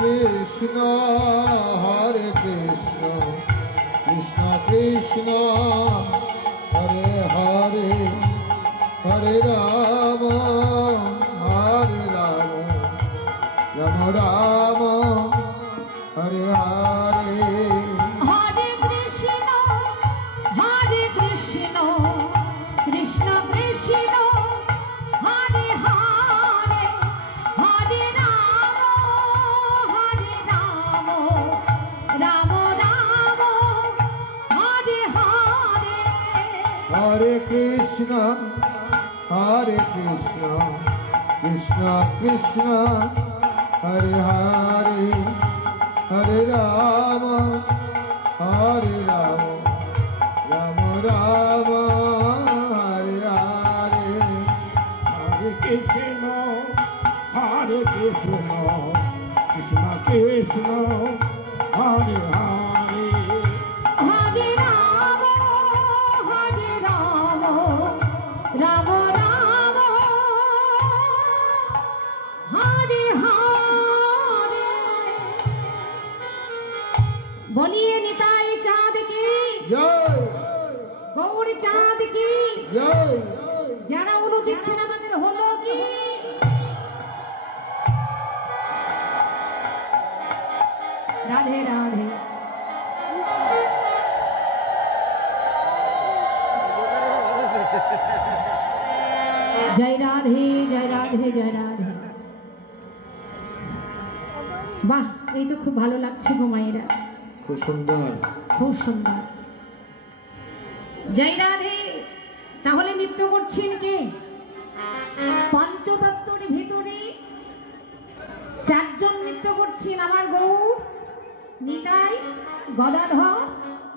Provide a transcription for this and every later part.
কৃষ্ণ কৃষ্ণ কৃষ্ণ হরে হরে হরে রাম রাম রাম হরে হরে হরে কৃষ্ণ কৃষ্ণ কৃষ্ণ হরে হরে হরে রাম রাম রাম হরে হরে হরে কৃষ্ণ কৃষ্ণ কৃষ্ণ হরে হরে হরে রাম রাম রাম হরে হরে হরে কৃষ্ণ কৃষ্ণ কৃষ্ণ হরে হরে হরে রাম রাম রাম হরে হরে বলিয়ে নিতাই চাঁদ কি জয় গৌর চাঁদ কি জয় যারা উলু দিচ্ছেন আমাদের হলো কি রাধে রাধে জয় রাধে জয় রাধে জয় রাধে বাহ এই তো খুব ভালো লাগছে গো মায়েরা খুব সুন্দর খুব সুন্দর জয় রাধে তাহলে নৃত্য করছেন কে পঞ্চতত্ত্বের ভিতরে চারজন নৃত্য করছেন আমার গৌর নিতাই গদাধর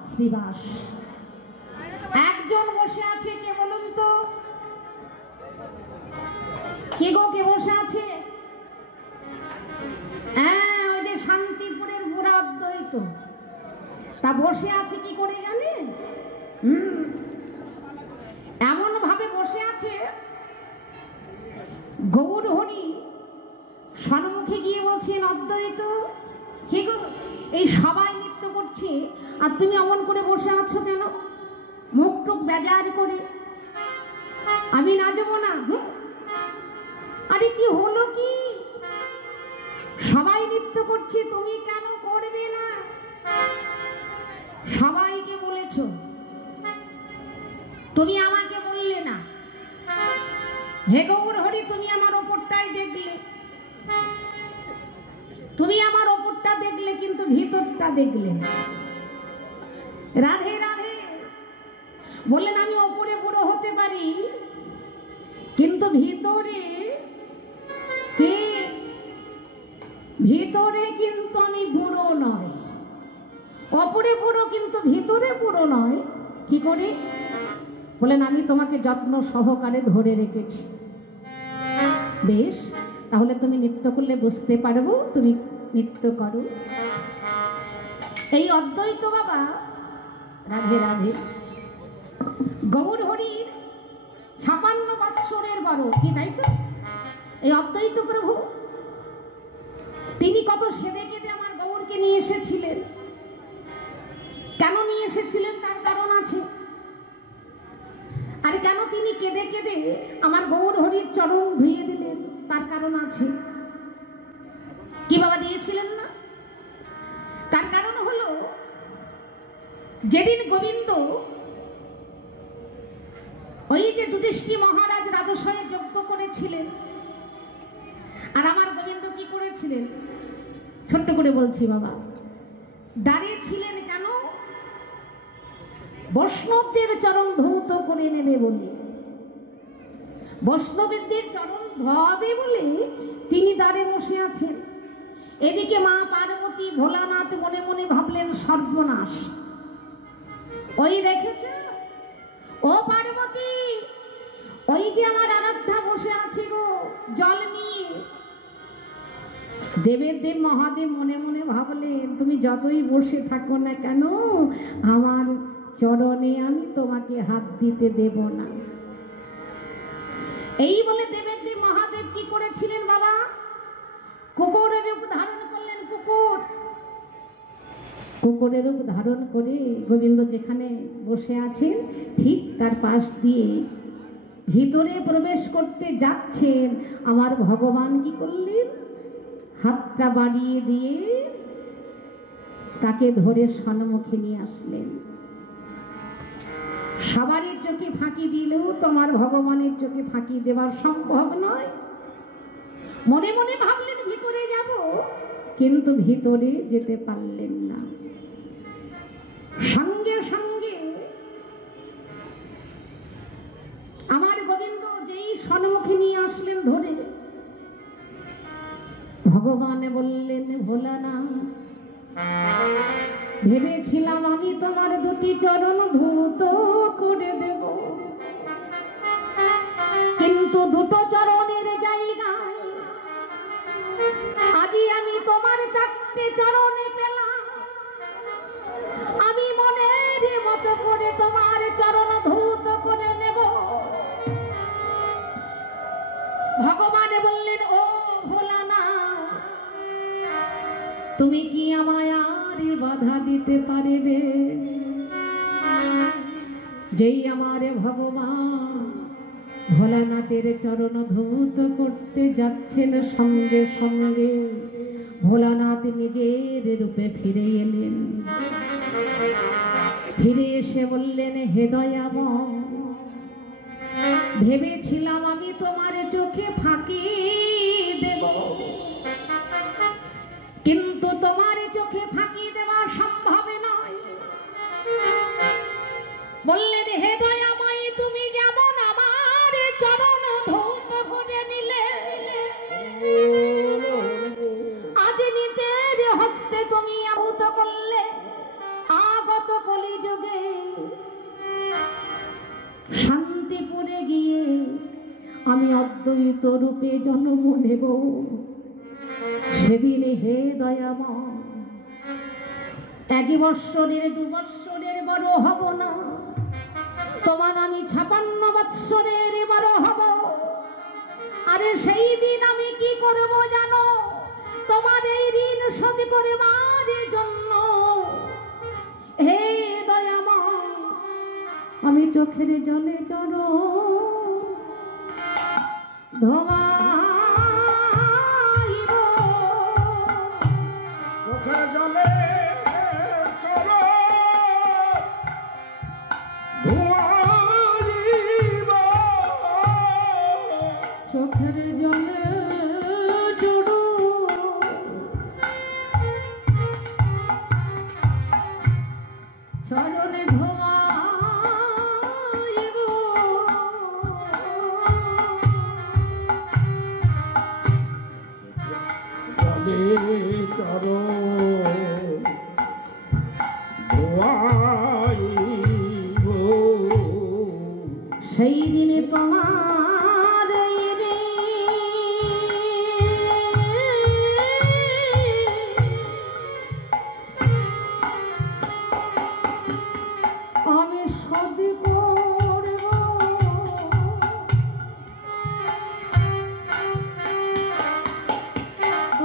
শ্রীবাস একজন বসে আছে কে বলুন তো কে গো কে বসে আছে হ্যাঁ ওই যে শান্তিপুরের বুড়া অদ্বৈত তা বসে আছে কি করে জানেন এমন ভাবে বসে আছে গৌর হরি সম্মুখে গিয়ে বলছেন অদ্বৈত কি গো এই সবাই নৃত্য করছে আর তুমি এমন করে বসে আছো কেন মুখ টুক বেজার করে আমি নাচবো না আরে কি হলো কি সবাই নৃত্য করছে তুমি কেন করবে না সবাইকে বলেছ তুমি আমাকে বললে না হে গৌর হরি তুমি আমার ওপরটাই দেখলে তুমি আমার ওপরটা দেখলে কিন্তু ভিতরটা দেখলে না রাধে রাধে বললেন আমি ওপরে বুড়ো হতে পারি কিন্তু ভিতরে কে ভিতরে কিন্তু আমি বুড়ো নয় ওপরে বুড়ো কিন্তু ভিতরে বুড়ো নয় কি করে বলেন আমি তোমাকে যত্ন সহকারে ধরে রেখেছি বেশ তাহলে তুমি নৃত্য করলে বুঝতে পারবো তুমি নৃত্য করো এই অদ্বৈত বাবা রাধে রাধে গৌর হরির 56 বৎসরের বড় কি তাই তো এই অদ্বৈত প্রভু তিনি কত সেদে কেঁদে আমার গৌরকে নিয়ে এসেছিলেন কেন নিয়ে এসেছিলেন তার কারণ আছে আর কেন তিনি কেঁদে কেঁদে আমার গৌর হরির চরণ ধুইয়ে দিলেন তার কারণ আছে কি বাবা দিয়েছিলেন না তার কারণ হলো যেদিন গোবিন্দ ওই যে যুধিষ্ঠির মহারাজ রাজসয়ে যজ্ঞ করেছিলেন আর আমার গোবিন্দ কি করেছিলেন ছোট্ট করে বলছি বাবা দাঁড়িয়ে ছিলেন কেন বৈষ্ণবদের চরণ ধৌত করে নেবে বলে বৈষ্ণবদের চরণ ধোয়াবে বলে তিনি দাঁড়িয়ে বসে আছেন এদিকে মা পার্বতী ভোলানাথ মনে মনে ভাবলেন সর্বনাশ ওই দেখেছ ও পার্বতী ওই যে আমার আরাধ্যা বসে আছে গো জল নিয়ে দেবের দেব মহাদেব মনে মনে ভাবলেন তুমি যতই বসে থাকো না কেন আমার চরণে আমি তোমাকে হাত দিতে দেব না এই বলে দেবের দেব মহাদেব কি করেছিলেন বাবা কুকুরের রূপ ধারণ করলেন কুকুর, কুকুরের রূপ ধারণ করে গোবিন্দ যেখানে বসে আছেন ঠিক তার পাশ দিয়ে ভিতরে প্রবেশ করতে যাচ্ছেন। আমার ভগবান কি করলেন? হাতটা বাড়িয়ে দিয়ে তাকে ধরে সম্মুখে নিয়ে আসলেন। সবারই চোখে ফাঁকি দিলেও তোমার ভগবানের চোখে ফাঁকি দেওয়ার সম্ভব নয়। মনে মনে ভাবলেন ভিতরে যাব, কিন্তু ভিতরে যেতে পারলেন না। সঙ্গে সঙ্গে আমার গোবিন্দ যেই সম্মুখে নিয়ে আসলেন ধরে, ভগবান বললেন, ভোলানা, ভেবেছিলাম আমি তোমার দুটি চরণ ধৌত করে দেব, কিন্তু দুটো চরণের জায়গায় আজই আমি তোমার চারটে চরণে পেলাম। আমি মনের মতো করে তোমার চরণ ধৌত করে নেব। ভগবান বললেন, ও ভোলানা, তুমি কি আমায় আর বাধা দিতে পারবে? যেই আমার ভগবান ভোলানাথের চরণ ধৌত করতে যাচ্ছেন, সঙ্গে সঙ্গে ভোলানাথ নিজের রূপে ফিরে এলেন। ফিরে এসে বললেন, হে দয়াময়, ভেবেছিলাম আমি তোমার চোখে ফাঁকি দেব, কিন্তু তোমার চোখে ফাঁকি দেওয়া সম্ভব নয়। বললেন, হে দয়াময়, তুমি যেমন আমার চরণ ধৌত করে নিলে, আজ নিজের হস্তে তুমি আহুত করলে আগত কলিযুগে শান্তিপুরে গিয়ে আমি অদ্বৈত রূপে জন্ম নেব। সেদিনে হে দয়াময়, 1 বৎসরের 2 বৎসরের বড় হব না, তোমার আমি 56 বৎসরের বড় হব। আরে সেই দিন আমি কি করব জানো? তোমার এই ঋণ শোধ করবার জন্য হে দয়াময়, আমি চোখের জলে চরণ ধোয়া, চোখের জলে চরণ ধোয়াইব, চোখের জলে চরণে ধোয়াইব। জলে চরণ ধোয়াইব, সেই দিনে তোমার আমি শোধ করব।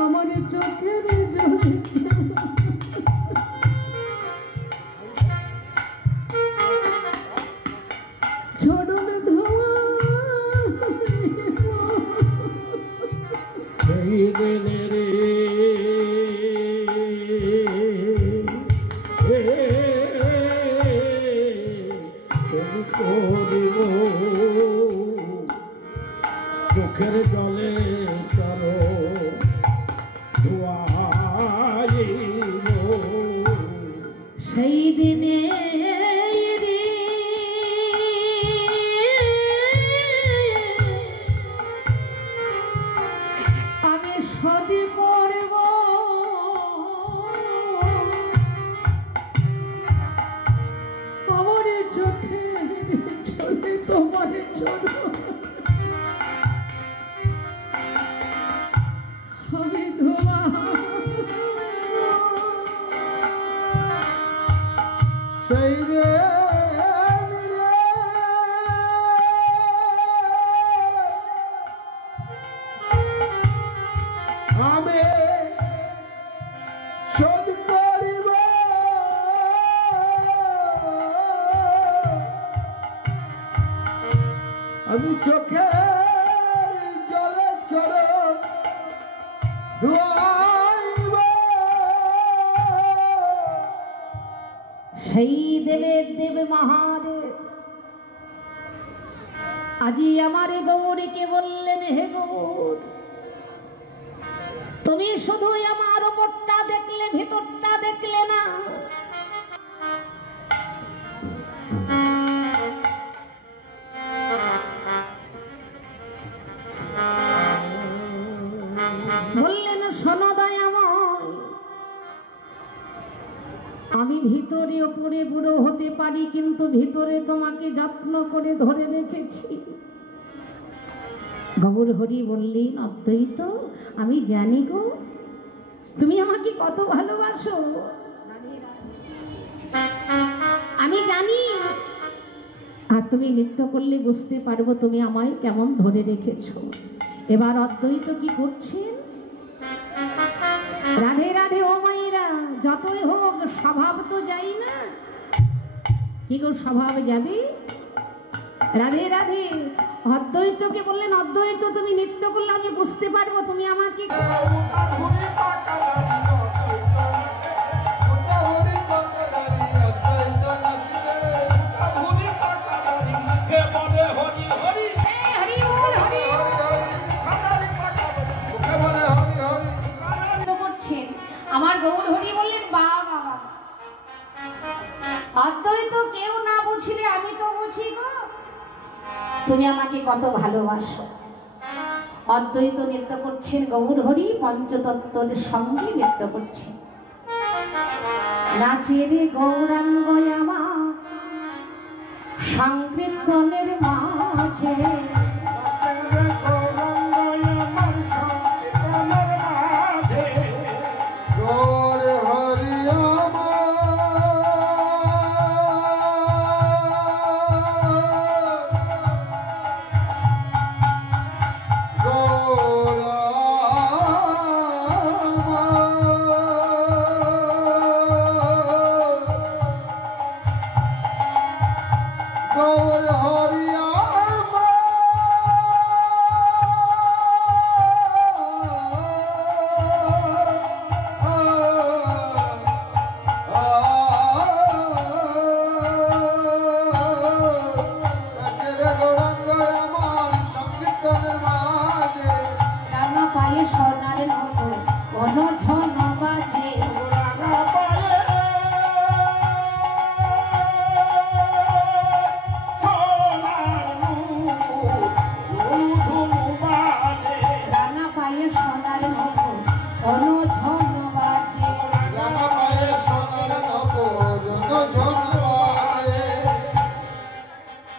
আমার চোখের জলে চরণ ধোয়াইব। সেই দিনে রে তুমি করিব, চোখের জলে চরণ ধোয়াইব, সেই দিনে আমি শোধ করব। আমার চোখে চলে তোমার চরণ আমি চোখের জলে চরণ ধোয়াইব সেই দেবের দেব মহাদেব আজি আমার গৌরীকে বললেন, হে গৌর, তুমি শুধু আমার ওপরটা দেখলে, ভিতরটা দেখলে না। বললেন, শোনো দয়াময়, আমি ভিতরে ওপরে বুড়ো হতে পারি, কিন্তু ভিতরে তোমাকে যত্ন করে ধরে রেখেছি। গৌর হরি বললেন, অদ্বৈত, আমি জানি গো তুমি আমাকে কত ভালোবাসো, আমি জানি। আর তুমি নৃত্য করলে বুঝতে পারবো তুমি আমায় কেমন ধরে রেখেছো। এবার অদ্বৈত কি করছেন? রাধে রাধে ও মায়েরা, যতই হোক স্বভাব তো যাই না। কি গো, স্বভাব যাবে? রাধে রাধে। অদ্বৈতকে বললেন, অদ্বৈত, তুমি নৃত্য করলে আমি বুঝতে পারবো তুমি আমাকে। আমার গৌর হরি বললেন, বাবা অদ্বৈত, কেউ না বুঝলে আমি তো বুঝি গো, তুমি আমাকে কত ভালোবাসো। অদ্বৈত নৃত্য করছেন, গৌর হরি পঞ্চতত্ত্বের সঙ্গে নৃত্য করছেন। নাচে রে গৌরাঙ্গ আমার সংকীর্তনের মাঝে,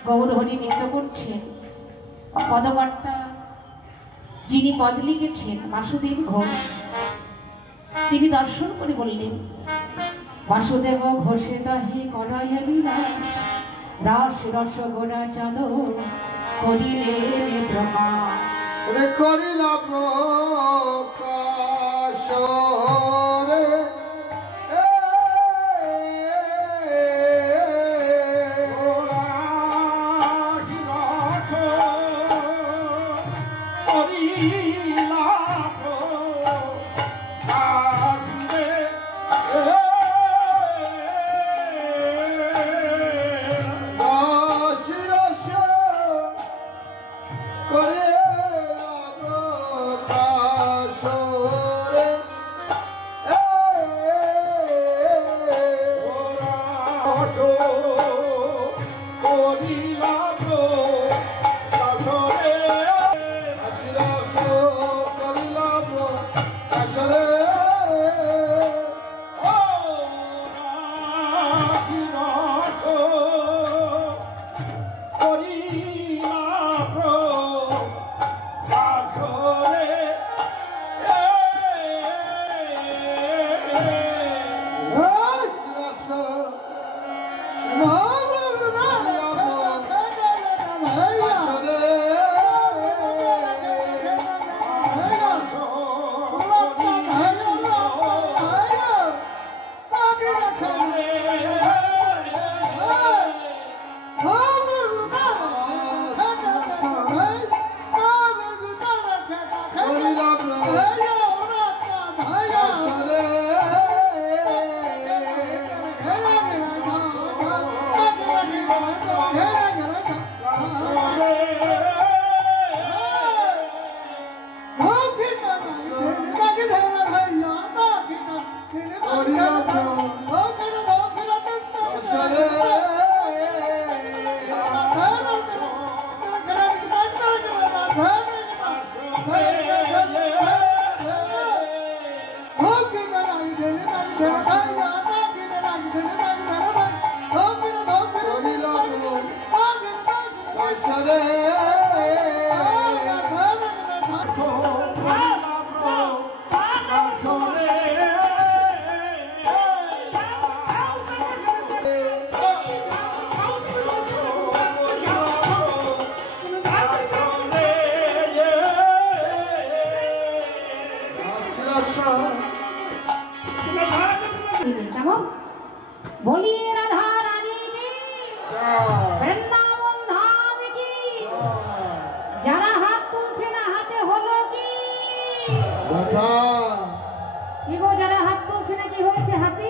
গৌর হরি নৃত্য করছেন। পদকর্তা যিনি পদ লিখেছেন বাসুদেব ঘোষ, তিনি দর্শন করে বললেন, বাসুদেব ঘোষে দহে করাইবি রস রস গোড়া চাঁদ করিলে প্রকাশ, করিলা প্রকাশ রে। করিলা बोलिए राधा रानी की, वृंदावन धाम की। যারা হাত তুলছে না হাতে হলো কি? কি গো, যারা হাত তুলছে না কি হয়েছে হাতে?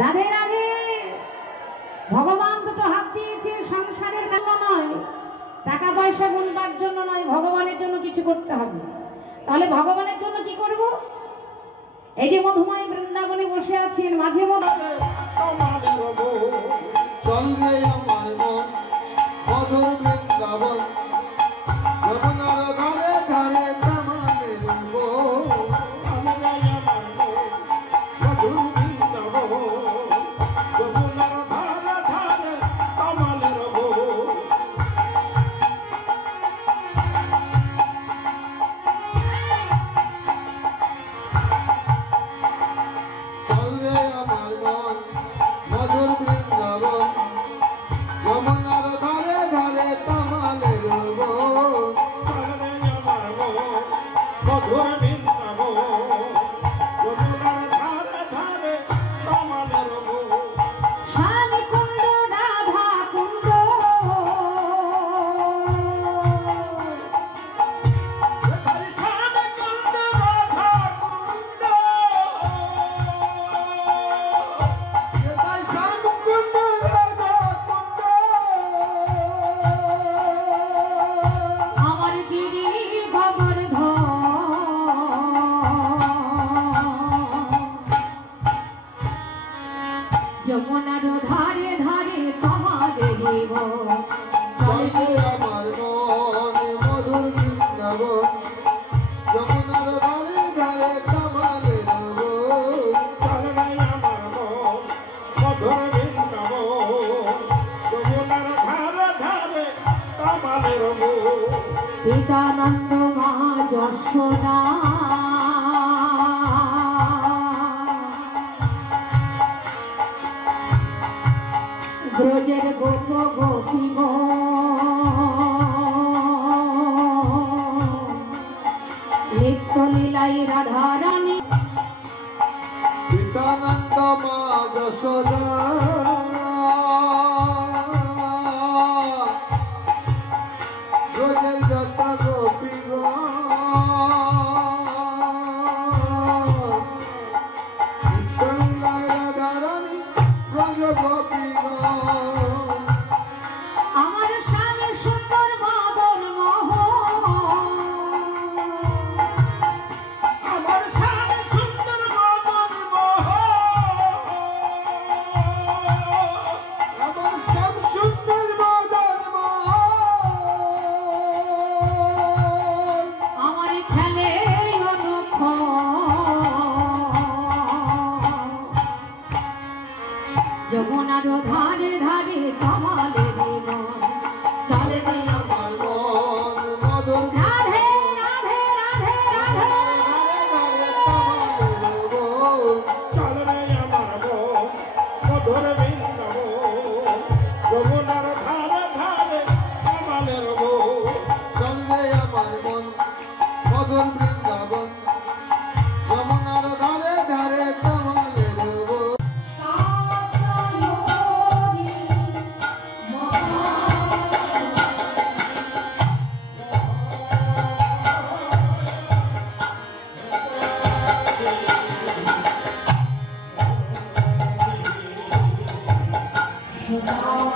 রাধে রাধে। ভগবান দুটো হাত দিয়েছে সংসারের জন্য নয়, টাকা পয়সা গুনবার জন্য নয়, ভগবানের জন্য কিছু করতে হবে। তাহলে ভগবানের জন্য কি করব? এই যে মধুময় বৃন্দাবনে বসে আছেন, মাঝে মধ্যে চলবে আমার মন মধুর বৃন্দাবন, যমুনার ধারে ধারে কামালের বন। মধুর বৃন্দাবন, যমুনার ধারে ধারে কামালের বন। চলবে আমার মন মধুর বৃন্দাবন, যমুনার ধারে ধারে কামালের বন। চলবে আমার মন মধুর বৃন্দাবন, যমুনার ধারে ধারে কামালের বন। স্বামী কুণ্ড রাধা কুণ্ড, যেথায় শ্যামকুণ্ড রাধা কুণ্ড, আমার গিরি গোবর্ধন, যমুনার ধারে ধারে তোমাদের বন। চলবে আমার মন মধুর বৃন্দাবন, যমুনার ধারে ধারে কামালের বন। চলবে আমার মন মধুর বৃন্দাবন, যমুনার ধারে ধারে কামালের বন। পিতানন্দ মা যশোদা, ব্রজের গোপ গোপীগণ, নিত্য লীলাই রাধা রানী। পিতানন্দ মা যশোদা, ব্রজের যত গোপীগণ, নিত্যলীলায় রাধা রানী ব্রজ গোপীগণ। আমার স্বামী সুন্দর মদন মোহন, আমার স্বামী সুন্দর মদন মোহন, আমার শ্যাম সুন্দর মদন মোহন। আমার খেলে যমুনার ধারে ধারে কামালের বন। চলবে আমার মন মধুর রাধে রাধে রাধে রাধে। ধারে কামালের বন। চলবে আমার মন মধুর বৃন্দাবন, যমুনার ধারে ধারে কামালের বন। চলবে আমার মন মধুর বৃন্দাবন, যমুনার ধারে ধারে কামালের বন। Bye.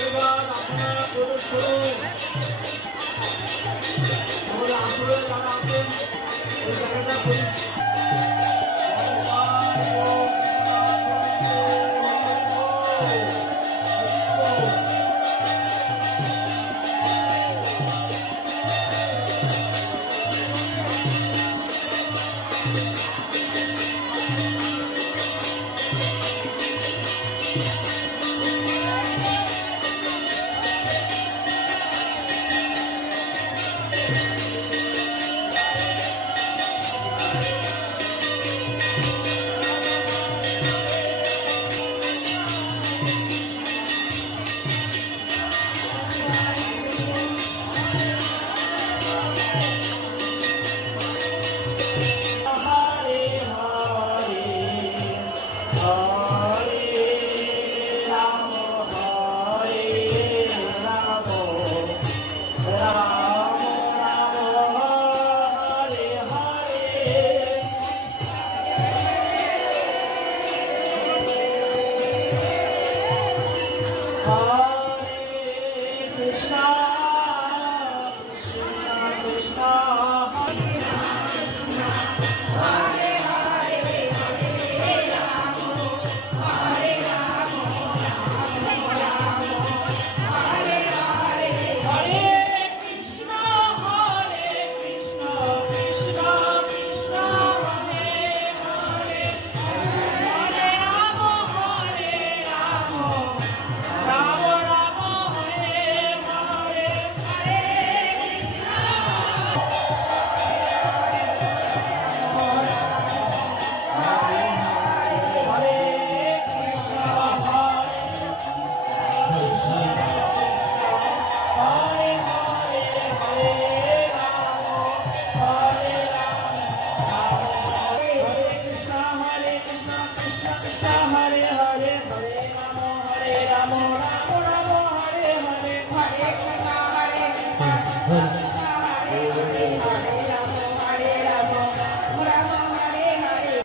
এবার আপনারা প্রবেশ করুন। আমাদের আসলে যারা আছেন ওই জায়গাটা